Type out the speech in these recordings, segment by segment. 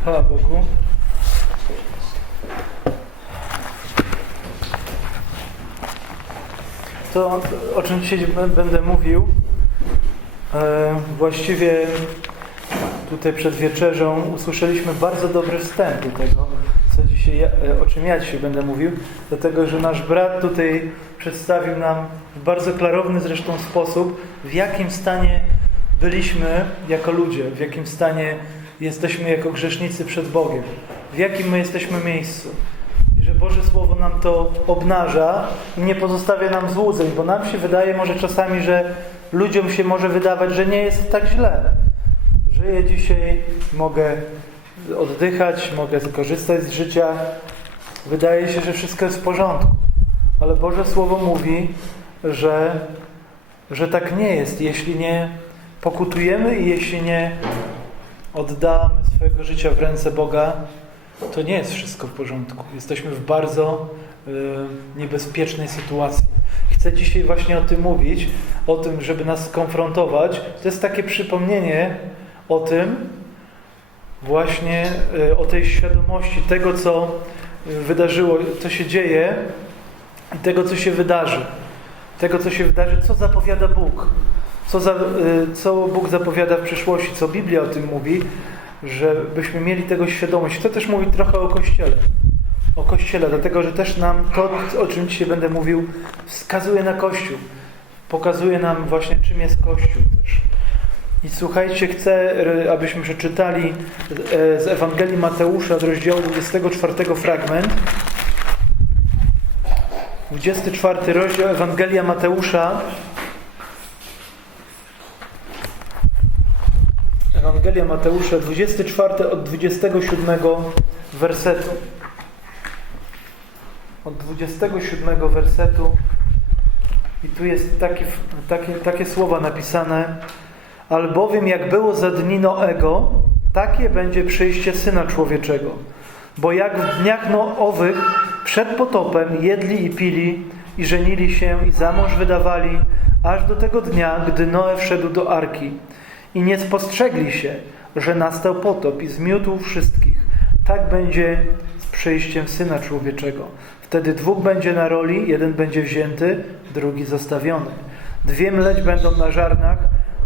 Chwała Bogu. To, o czym dzisiaj będę mówił, e, właściwie tutaj przed wieczerzą usłyszeliśmy bardzo dobry wstęp do tego, co dzisiaj, e, o czym ja dzisiaj będę mówił, dlatego że nasz brat tutaj przedstawił nam w bardzo klarowny zresztą sposób, w jakim stanie byliśmy jako ludzie, w jakim stanie jesteśmy jako grzesznicy przed Bogiem, w jakim my jesteśmy miejscu. I że Boże Słowo nam to obnaża i nie pozostawia nam złudzeń, bo nam się wydaje może czasami, że ludziom się może wydawać, że nie jest tak źle. Żyję dzisiaj, mogę oddychać, mogę skorzystać z życia. Wydaje się, że wszystko jest w porządku. Ale Boże Słowo mówi, że, że tak nie jest, jeśli nie pokutujemy i jeśli nie oddamy swojego życia w ręce Boga, to nie jest wszystko w porządku. Jesteśmy w bardzo y, niebezpiecznej sytuacji. Chcę dzisiaj właśnie o tym mówić, o tym, żeby nas skonfrontować. To jest takie przypomnienie o tym, właśnie y, o tej świadomości tego, co y, wydarzyło, co się dzieje i tego, co się wydarzy. Tego, co się wydarzy, co zapowiada Bóg. Co, za, y, co Bóg zapowiada w przyszłości, co Biblia o tym mówi, żebyśmy mieli tego świadomość. Chcę też mówić trochę o Kościele. O Kościele, dlatego że też nam to, o czym dzisiaj będę mówił, wskazuje na Kościół. Pokazuje nam właśnie, czym jest Kościół też. I słuchajcie, chcę, y, abyśmy przeczytali y, z Ewangelii Mateusza, z rozdziału 24 fragment. 24 rozdział Ewangelia Mateusza. Ewangelia Mateusza, 24 od 27 wersetu. Od 27 wersetu. I tu jest takie, takie, takie słowa napisane. Albowiem jak było za dni Noego, takie będzie przyjście Syna Człowieczego. Bo jak w dniach Noowych przed potopem jedli i pili i żenili się i za mąż wydawali, aż do tego dnia, gdy Noe wszedł do arki. I nie spostrzegli się, że nastał potop i zmiótł wszystkich. Tak będzie z przyjściem Syna Człowieczego. Wtedy dwóch będzie na roli, jeden będzie wzięty, drugi zostawiony. Dwie mleć będą na żarnach,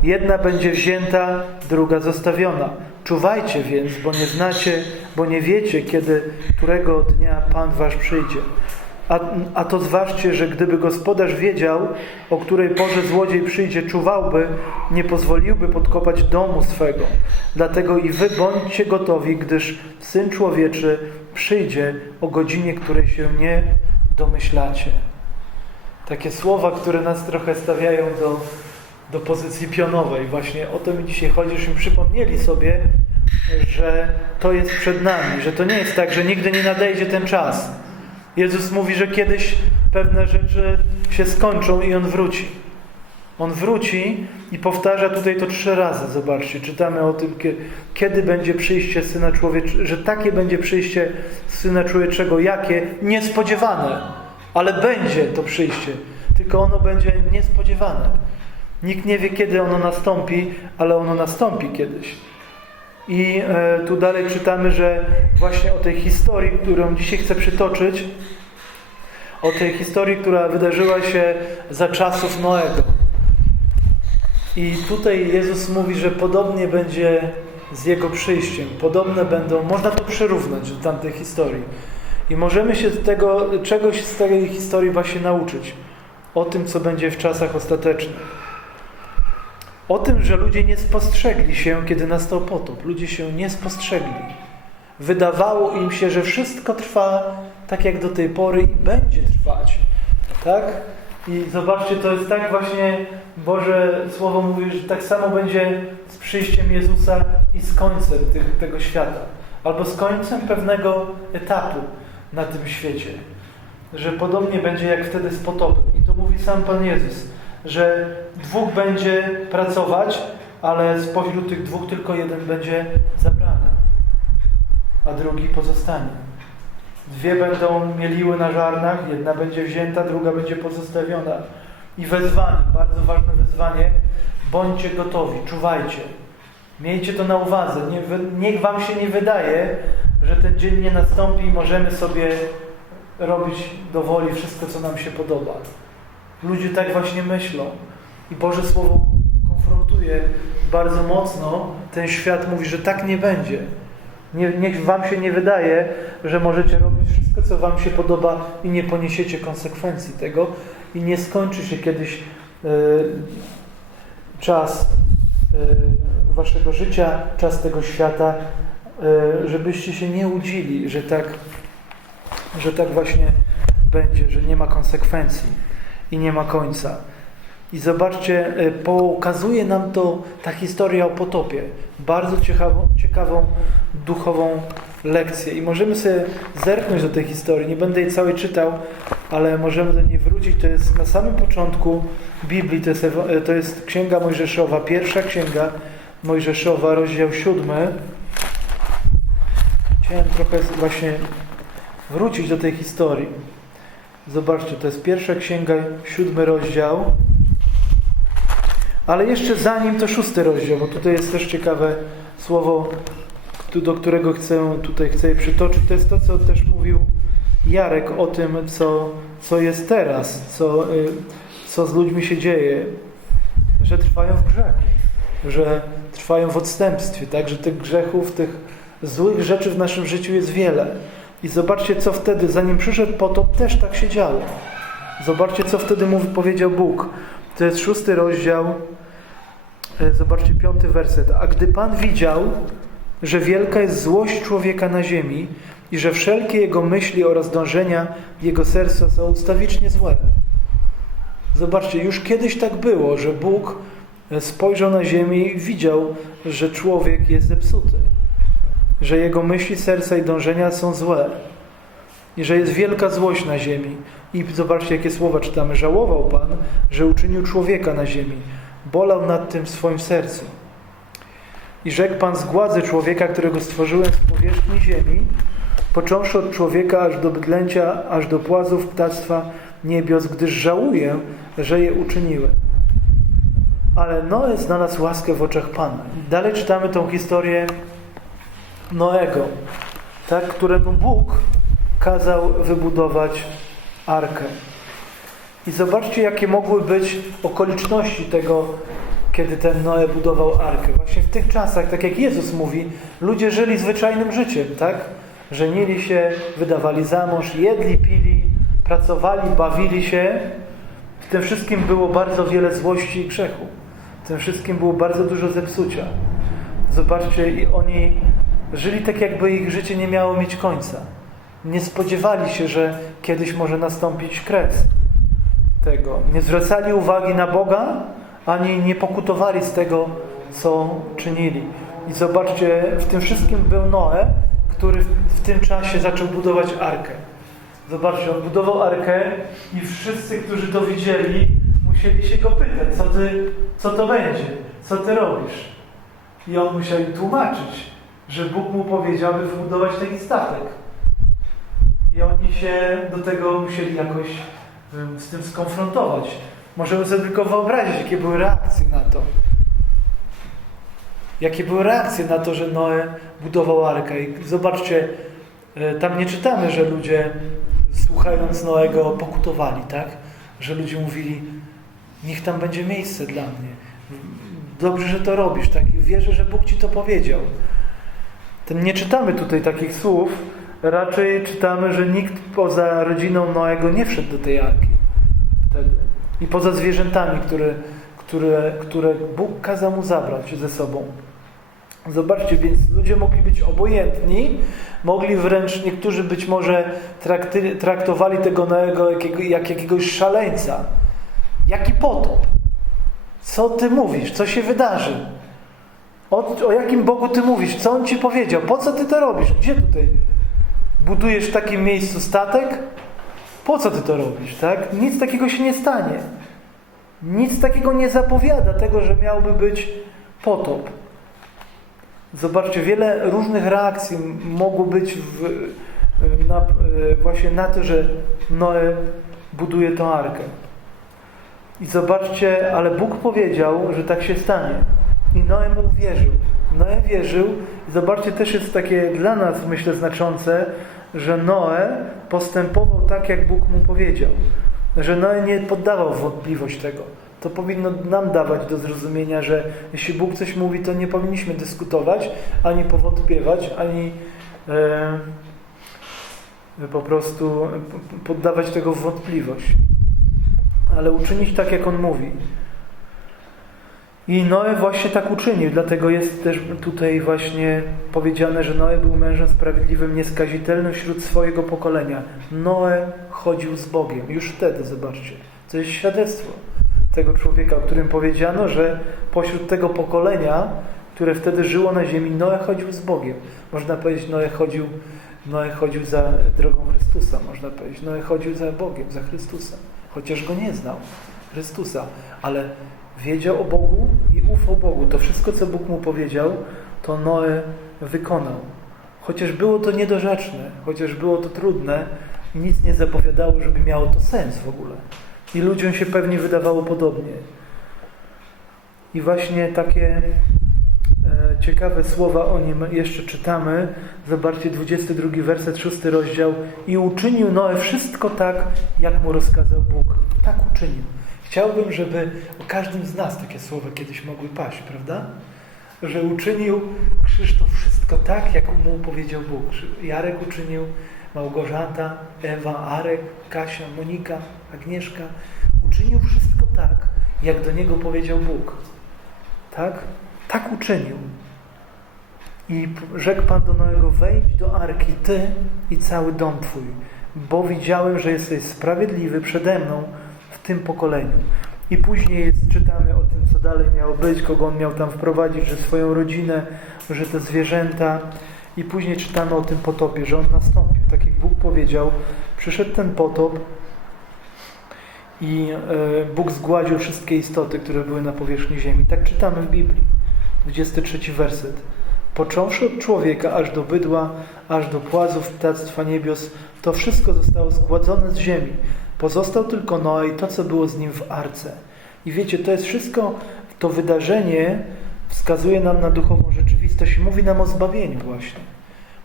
jedna będzie wzięta, druga zostawiona. Czuwajcie więc, bo nie znacie, bo nie wiecie, kiedy, którego dnia Pan wasz przyjdzie. A, a to zważcie, że gdyby gospodarz wiedział, o której porze złodziej przyjdzie, czuwałby, nie pozwoliłby podkopać domu swego. Dlatego i wy bądźcie gotowi, gdyż Syn Człowieczy przyjdzie o godzinie, której się nie domyślacie. Takie słowa, które nas trochę stawiają do, do pozycji pionowej. Właśnie o to mi dzisiaj chodzi, żebyśmy przypomnieli sobie, że to jest przed nami, że to nie jest tak, że nigdy nie nadejdzie ten czas. Jezus mówi, że kiedyś pewne rzeczy się skończą i On wróci. On wróci i powtarza tutaj to trzy razy. Zobaczcie, czytamy o tym, kiedy będzie przyjście Syna Człowieczego, że takie będzie przyjście Syna Człowieczego, jakie? Niespodziewane. Ale będzie to przyjście, tylko ono będzie niespodziewane. Nikt nie wie, kiedy ono nastąpi, ale ono nastąpi kiedyś. I e, tu dalej czytamy, że właśnie o tej historii, którą dzisiaj chcę przytoczyć, o tej historii, która wydarzyła się za czasów Noego. I tutaj Jezus mówi, że podobnie będzie z Jego przyjściem. Podobne będą, można to przyrównać do tamtej historii. I możemy się tego, czegoś z tej historii właśnie nauczyć. O tym, co będzie w czasach ostatecznych. O tym, że ludzie nie spostrzegli się, kiedy nastał potop. Ludzie się nie spostrzegli. Wydawało im się, że wszystko trwa tak jak do tej pory i będzie trwać. Tak? I zobaczcie, to jest tak właśnie, Boże Słowo mówi, że tak samo będzie z przyjściem Jezusa i z końcem tych, tego świata. Albo z końcem pewnego etapu na tym świecie. Że podobnie będzie jak wtedy z potopem. I to mówi sam Pan Jezus że dwóch będzie pracować, ale spośród tych dwóch tylko jeden będzie zabrany, a drugi pozostanie. Dwie będą mieliły na żarnach, jedna będzie wzięta, druga będzie pozostawiona. I wezwanie, bardzo ważne wezwanie, bądźcie gotowi, czuwajcie. Miejcie to na uwadze. Nie, niech wam się nie wydaje, że ten dzień nie nastąpi i możemy sobie robić do woli wszystko, co nam się podoba. Ludzie tak właśnie myślą. I Boże Słowo konfrontuje bardzo mocno ten świat, mówi, że tak nie będzie. Nie, niech wam się nie wydaje, że możecie robić wszystko, co wam się podoba i nie poniesiecie konsekwencji tego i nie skończy się kiedyś e, czas e, waszego życia, czas tego świata, e, żebyście się nie łudzili, że tak, że tak właśnie będzie, że nie ma konsekwencji i nie ma końca. I zobaczcie, e, pokazuje nam to ta historia o potopie. Bardzo ciekawą, ciekawą duchową lekcję. I możemy sobie zerknąć do tej historii. Nie będę jej całej czytał, ale możemy do niej wrócić. To jest na samym początku Biblii, to jest, Ewa- to jest Księga Mojżeszowa, pierwsza Księga Mojżeszowa, rozdział siódmy. Chciałem trochę właśnie wrócić do tej historii. Zobaczcie, to jest pierwsza księga, siódmy rozdział. Ale jeszcze zanim to szósty rozdział, bo tutaj jest też ciekawe słowo, do którego chcę tutaj chcę je przytoczyć. To jest to, co też mówił Jarek o tym, co, co jest teraz, co, y, co z ludźmi się dzieje, że trwają w grzechu, że trwają w odstępstwie, tak, że tych grzechów, tych złych rzeczy w naszym życiu jest wiele. I zobaczcie, co wtedy, zanim przyszedł potop, też tak się działo. Zobaczcie, co wtedy mówi, powiedział Bóg. To jest szósty rozdział. E, Zobaczcie, piąty werset. A gdy Pan widział, że wielka jest złość człowieka na ziemi i że wszelkie jego myśli oraz dążenia jego serca są ustawicznie złe. Zobaczcie, już kiedyś tak było, że Bóg e, spojrzał na ziemię i widział, że człowiek jest zepsuty że jego myśli, serca i dążenia są złe i że jest wielka złość na ziemi. I zobaczcie, jakie słowa czytamy. Żałował Pan, że uczynił człowieka na ziemi. Bolał nad tym w swoim sercu. I rzekł Pan, zgładzę człowieka, którego stworzyłem z powierzchni ziemi, począwszy od człowieka aż do bydlęcia, aż do płazów ptactwa niebios, gdyż żałuję, że je uczyniłem. Ale Noe znalazł łaskę w oczach Pana. Dalej czytamy tą historię Noego, tak, któremu Bóg kazał wybudować arkę. I zobaczcie, jakie mogły być okoliczności tego, kiedy ten Noe budował arkę. Właśnie w tych czasach, tak jak Jezus mówi, ludzie żyli zwyczajnym życiem, tak? Żenili się, wydawali za mąż, jedli, pili, pracowali, bawili się. W tym wszystkim było bardzo wiele złości i grzechu. W tym wszystkim było bardzo dużo zepsucia. Zobaczcie, i oni żyli tak, jakby ich życie nie miało mieć końca. Nie spodziewali się, że kiedyś może nastąpić kres tego. Nie zwracali uwagi na Boga, ani nie pokutowali z tego, co czynili. I zobaczcie, w tym wszystkim był Noe, który w, tym czasie zaczął budować arkę. Zobaczcie, on budował arkę i wszyscy, którzy to widzieli, musieli się go pytać, co, ty, co to będzie, co ty robisz. I on musiał im tłumaczyć, że Bóg mu powiedział, by wybudować taki statek. I oni się do tego musieli jakoś z tym skonfrontować. Możemy sobie tylko wyobrazić, jakie były reakcje na to. Jakie były reakcje na to, że Noe budował arkę. I zobaczcie, e, tam nie czytamy, że ludzie słuchając Noego pokutowali, tak? Że ludzie mówili, niech tam będzie miejsce dla mnie. Dobrze, że to robisz, tak? I wierzę, że Bóg ci to powiedział. Nie czytamy tutaj takich słów, raczej czytamy, że nikt poza rodziną Noego nie wszedł do tej arki wtedy. I poza zwierzętami, które, które, które Bóg kazał mu zabrać ze sobą. Zobaczcie, więc ludzie mogli być obojętni, mogli wręcz, niektórzy być może trakty, traktowali tego Noego jak, jak jakiegoś szaleńca. Jaki potop? Co ty mówisz? Co się wydarzy? O, o jakim Bogu ty mówisz? Co On ci powiedział? Po co ty to robisz? Gdzie tutaj? Budujesz w takim miejscu statek? Po co ty to robisz? Tak? Nic takiego się nie stanie. Nic takiego nie zapowiada tego, że miałby być potop. Zobaczcie, wiele różnych reakcji mogło być w, na, właśnie na to, że Noe buduje tą arkę. I zobaczcie, ale Bóg powiedział, że tak się stanie. I Noe mu uwierzył. Noe wierzył i zobaczcie, też jest takie dla nas, myślę, znaczące, że Noe postępował tak, jak Bóg mu powiedział. Że Noe nie poddawał wątpliwość tego. To powinno nam dawać do zrozumienia, że jeśli Bóg coś mówi, to nie powinniśmy dyskutować, ani powątpiewać, ani e, po prostu poddawać tego w wątpliwość. Ale uczynić tak, jak On mówi. I Noe właśnie tak uczynił, dlatego jest też tutaj właśnie powiedziane, że Noe był mężem sprawiedliwym, nieskazitelnym wśród swojego pokolenia. Noe chodził z Bogiem. Już wtedy, zobaczcie, to jest świadectwo tego człowieka, o którym powiedziano, że pośród tego pokolenia, które wtedy żyło na ziemi, Noe chodził z Bogiem. Można powiedzieć, Noe chodził, Noe chodził za drogą Chrystusa, można powiedzieć. Noe chodził za Bogiem, za Chrystusem, chociaż go nie znał, Chrystusa, ale wiedział o Bogu ufał Bogu. To wszystko, co Bóg mu powiedział, to Noe wykonał. Chociaż było to niedorzeczne, chociaż było to trudne nic nie zapowiadało, żeby miało to sens w ogóle. I ludziom się pewnie wydawało podobnie. I właśnie takie e, ciekawe słowa o nim jeszcze czytamy. Zobaczcie 22 werset, 6 rozdział. I uczynił Noe wszystko tak, jak mu rozkazał Bóg. Tak uczynił. Chciałbym, żeby o każdym z nas takie słowa kiedyś mogły paść, prawda? Że uczynił Krzysztof wszystko tak, jak mu powiedział Bóg. Jarek uczynił, Małgorzata, Ewa, Arek, Kasia, Monika, Agnieszka. Uczynił wszystko tak, jak do niego powiedział Bóg. Tak? Tak uczynił. I rzekł Pan do Noego, wejdź do Arki, Ty i cały dom Twój, bo widziałem, że jesteś sprawiedliwy przede mną tym pokoleniu. I później jest, czytamy o tym, co dalej miało być, kogo on miał tam wprowadzić, że swoją rodzinę, że te zwierzęta. I później czytamy o tym potopie, że on nastąpił. Tak jak Bóg powiedział, przyszedł ten potop i e, Bóg zgładził wszystkie istoty, które były na powierzchni ziemi. Tak czytamy w Biblii. 23 werset. Począwszy od człowieka, aż do bydła, aż do płazów ptactwa niebios, to wszystko zostało zgładzone z ziemi. Pozostał tylko Noe i to, co było z nim w arce. I wiecie, to jest wszystko, to wydarzenie wskazuje nam na duchową rzeczywistość i mówi nam o zbawieniu właśnie.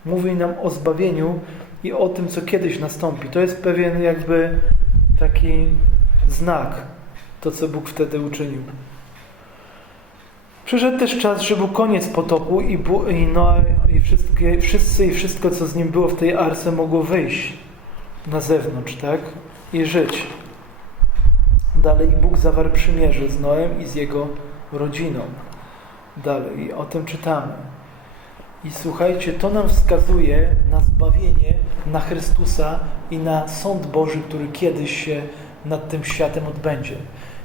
Mówi nam o zbawieniu i o tym, co kiedyś nastąpi. To jest pewien jakby taki znak, to co Bóg wtedy uczynił. Przyszedł też czas, że był koniec potopu i, Bu- i Noe i wszystkie, wszyscy i wszystko, co z nim było w tej arce, mogło wyjść na zewnątrz, tak? I żyć. Dalej Bóg zawarł przymierze z Noem i z jego rodziną. Dalej, o tym czytamy. I słuchajcie, to nam wskazuje na zbawienie, na Chrystusa i na sąd Boży, który kiedyś się nad tym światem odbędzie.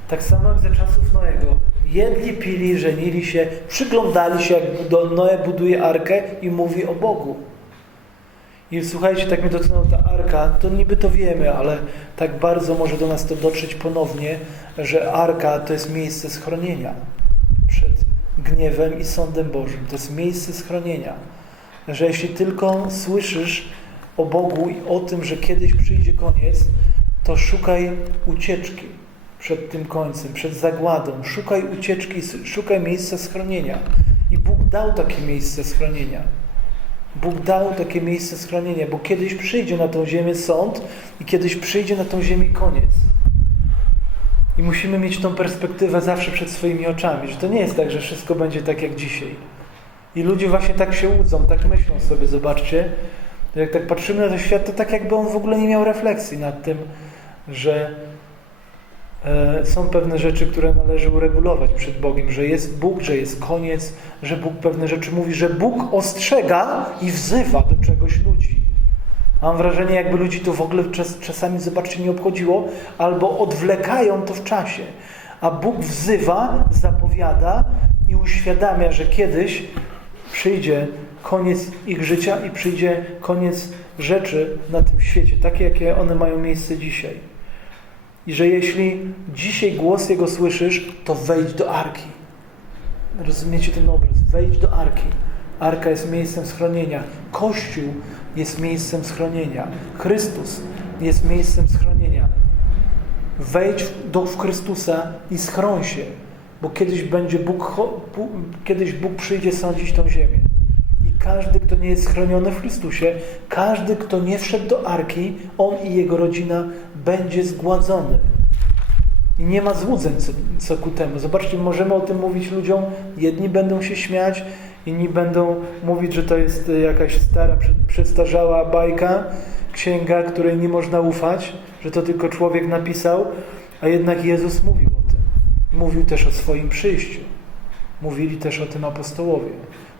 Tak samo jak za czasów Noego. Jedli, pili, żenili się, przyglądali się, jak Noe buduje arkę i mówi o Bogu. I słuchajcie, tak mnie dotknęła ta arka, to niby to wiemy, ale tak bardzo może do nas to dotrzeć ponownie, że arka to jest miejsce schronienia przed gniewem i sądem Bożym. To jest miejsce schronienia. Że jeśli tylko słyszysz o Bogu i o tym, że kiedyś przyjdzie koniec, to szukaj ucieczki przed tym końcem, przed zagładą. Szukaj ucieczki, szukaj miejsca schronienia. I Bóg dał takie miejsce schronienia. Bóg dał takie miejsce schronienia, bo kiedyś przyjdzie na tą ziemię sąd i kiedyś przyjdzie na tą ziemię koniec. I musimy mieć tą perspektywę zawsze przed swoimi oczami, że to nie jest tak, że wszystko będzie tak jak dzisiaj. I ludzie właśnie tak się łudzą, tak myślą sobie, zobaczcie. Jak tak patrzymy na ten świat, to tak jakby on w ogóle nie miał refleksji nad tym, że są pewne rzeczy, które należy uregulować przed Bogiem, że jest Bóg, że jest koniec, że Bóg pewne rzeczy mówi, że Bóg ostrzega i wzywa do czegoś ludzi. Mam wrażenie, jakby ludzi to w ogóle czas, czasami, zobaczcie, nie obchodziło, albo odwlekają to w czasie. A Bóg wzywa, zapowiada i uświadamia, że kiedyś przyjdzie koniec ich życia i przyjdzie koniec rzeczy na tym świecie, takie jakie one mają miejsce dzisiaj. I że jeśli dzisiaj głos Jego słyszysz, to wejdź do arki. Rozumiecie ten obraz? Wejdź do arki. Arka jest miejscem schronienia. Kościół jest miejscem schronienia. Chrystus jest miejscem schronienia. Wejdź do, w Chrystusa i schroń się, bo kiedyś będzie Bóg, kiedyś Bóg przyjdzie sądzić tą ziemię. I każdy, kto nie jest schroniony w Chrystusie, każdy, kto nie wszedł do arki, on i jego rodzina będzie zgładzony. I nie ma złudzeń co, co ku temu. Zobaczcie, możemy o tym mówić ludziom. Jedni będą się śmiać, inni będą mówić, że to jest jakaś stara, przestarzała bajka, księga, której nie można ufać, że to tylko człowiek napisał, a jednak Jezus mówił o tym. Mówił też o swoim przyjściu. Mówili też o tym apostołowie.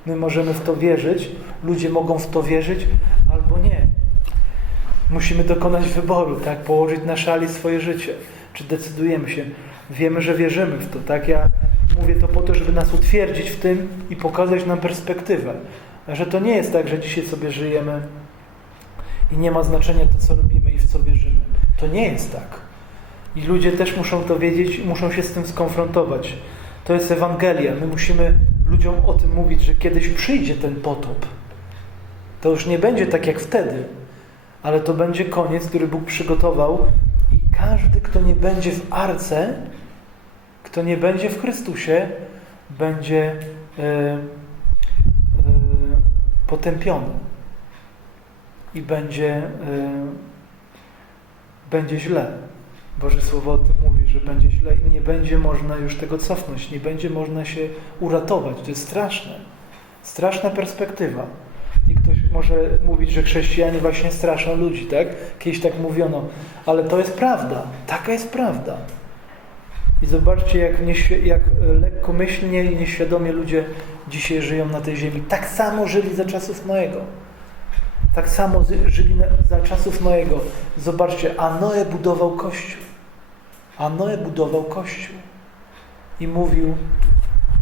My możemy w to wierzyć, ludzie mogą w to wierzyć albo nie. Musimy dokonać wyboru, tak? Położyć na szali swoje życie. Czy decydujemy się? Wiemy, że wierzymy w to, tak? Ja mówię to po to, żeby nas utwierdzić w tym i pokazać nam perspektywę. Że to nie jest tak, że dzisiaj sobie żyjemy i nie ma znaczenia to, co robimy i w co wierzymy. To nie jest tak. I ludzie też muszą to wiedzieć, muszą się z tym skonfrontować. To jest Ewangelia. My musimy ludziom o tym mówić, że kiedyś przyjdzie ten potop. To już nie będzie tak jak wtedy, ale to będzie koniec, który Bóg przygotował i każdy, kto nie będzie w arce, kto nie będzie w Chrystusie, będzie e, e, potępiony i będzie, e, będzie źle. Boże Słowo o tym mówi, że będzie źle i nie będzie można już tego cofnąć, nie będzie można się uratować. To jest straszne. Straszna perspektywa. Może mówić, że chrześcijanie właśnie straszą ludzi, tak? Kiedyś tak mówiono, ale to jest prawda. Taka jest prawda. I zobaczcie, jak, jak lekkomyślnie i nieświadomie ludzie dzisiaj żyją na tej ziemi. Tak samo żyli za czasów Noego. Tak samo żyli za czasów Noego. Zobaczcie, a Noe budował kościół. A Noe budował kościół. I mówił,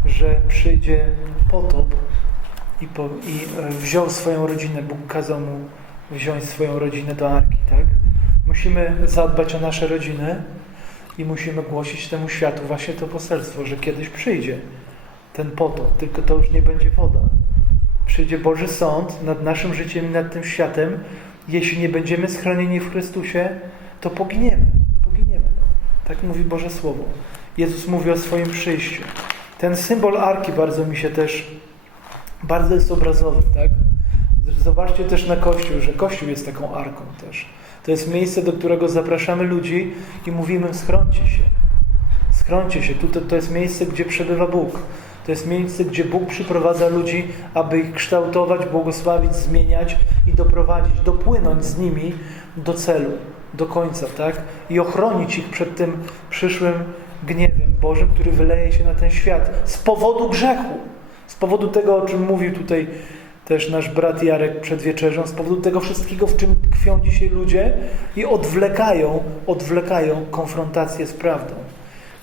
że przyjdzie potop i, po, i e, wziął swoją rodzinę. Bóg kazał mu wziąć swoją rodzinę do arki, tak? Musimy zadbać o nasze rodziny i musimy głosić temu światu właśnie to poselstwo, że kiedyś przyjdzie ten potop, tylko to już nie będzie woda. Przyjdzie Boży Sąd nad naszym życiem i nad tym światem. Jeśli nie będziemy schronieni w Chrystusie, to poginiemy. Poginiemy. Tak mówi Boże Słowo. Jezus mówi o swoim przyjściu. Ten symbol arki bardzo mi się też, bardzo jest obrazowy, tak? Zobaczcie też na Kościół, że Kościół jest taką arką też. To jest miejsce, do którego zapraszamy ludzi i mówimy schroncie się. Schroncie się. Tutaj to jest miejsce, gdzie przebywa Bóg. To jest miejsce, gdzie Bóg przyprowadza ludzi, aby ich kształtować, błogosławić, zmieniać i doprowadzić, dopłynąć z nimi do celu, do końca, tak? I ochronić ich przed tym przyszłym gniewem Bożym, który wyleje się na ten świat z powodu grzechu. Z powodu tego, o czym mówił tutaj też nasz brat Jarek przed wieczerzą, z powodu tego wszystkiego, w czym tkwią dzisiaj ludzie i odwlekają, odwlekają konfrontację z prawdą,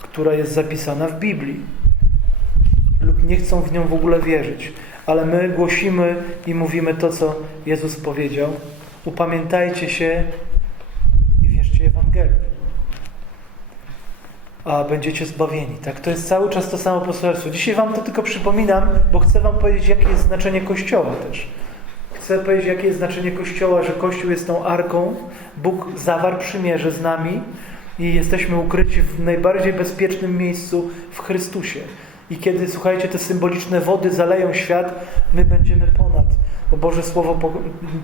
która jest zapisana w Biblii lub nie chcą w nią w ogóle wierzyć. Ale my głosimy i mówimy to, co Jezus powiedział. Upamiętajcie się i wierzcie Ewangelii. A będziecie zbawieni. Tak, to jest cały czas to samo poselstwo. Dzisiaj Wam to tylko przypominam, bo chcę Wam powiedzieć, jakie jest znaczenie Kościoła też. Chcę powiedzieć, jakie jest znaczenie Kościoła, że Kościół jest tą arką. Bóg zawarł przymierze z nami i jesteśmy ukryci w najbardziej bezpiecznym miejscu w Chrystusie. I kiedy, słuchajcie, te symboliczne wody zaleją świat, my będziemy ponad. Bo Boże Słowo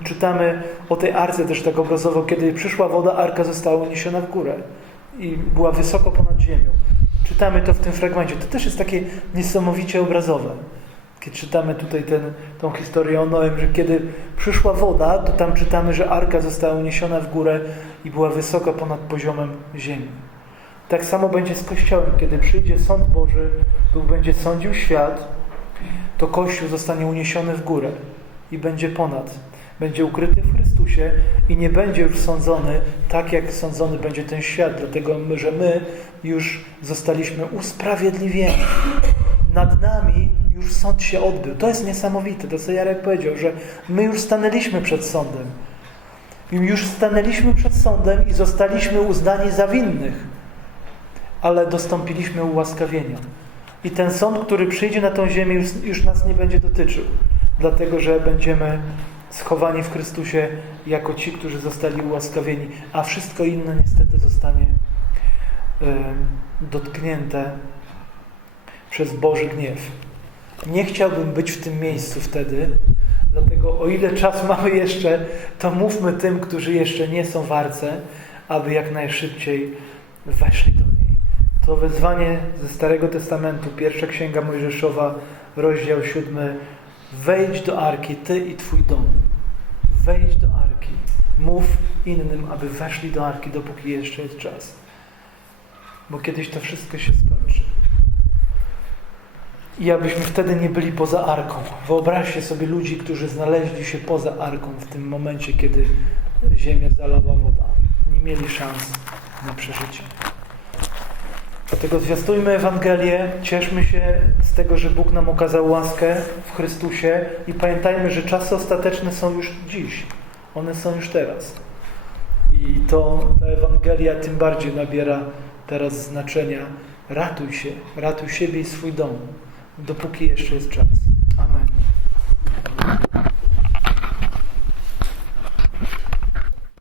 czytamy o tej arce też tak obrazowo. Kiedy przyszła woda, arka została uniesiona w górę i była wysoko ponad ziemią. Czytamy to w tym fragmencie. To też jest takie niesamowicie obrazowe. Kiedy czytamy tutaj ten, tą historię o Noem, że kiedy przyszła woda, to tam czytamy, że arka została uniesiona w górę i była wysoko ponad poziomem ziemi. Tak samo będzie z Kościołem. Kiedy przyjdzie sąd Boży, Bóg będzie sądził świat, to Kościół zostanie uniesiony w górę i będzie ponad. Będzie ukryty Chrystusie i nie będzie już sądzony tak, jak sądzony będzie ten świat, dlatego że my już zostaliśmy usprawiedliwieni. Nad nami już sąd się odbył. To jest niesamowite, to co Jarek powiedział, że my już stanęliśmy przed sądem. Już stanęliśmy przed sądem i zostaliśmy uznani za winnych ale dostąpiliśmy ułaskawienia. I ten sąd, który przyjdzie na tą ziemię, już, już nas nie będzie dotyczył, dlatego że będziemy schowani w Chrystusie jako ci, którzy zostali ułaskawieni, a wszystko inne niestety zostanie dotknięte przez Boży gniew. Nie chciałbym być w tym miejscu wtedy, dlatego o ile czas mamy jeszcze, to mówmy tym, którzy jeszcze nie są w arce, aby jak najszybciej weszli do niej. To wezwanie ze Starego Testamentu, pierwsza księga Mojżeszowa, rozdział siódmy. Wejdź do arki, ty i twój dom. Wejdź do arki. Mów innym, aby weszli do arki, dopóki jeszcze jest czas. Bo kiedyś to wszystko się skończy. I abyśmy wtedy nie byli poza arką. Wyobraźcie sobie ludzi, którzy znaleźli się poza arką w tym momencie, kiedy ziemię zalała woda. Nie mieli szans na przeżycie. Dlatego zwiastujmy Ewangelię, cieszmy się z tego, że Bóg nam okazał łaskę w Chrystusie i pamiętajmy, że czasy ostateczne są już dziś. One są już teraz. I to ta Ewangelia tym bardziej nabiera teraz znaczenia. Ratuj się, ratuj siebie i swój dom, dopóki jeszcze jest czas. Amen.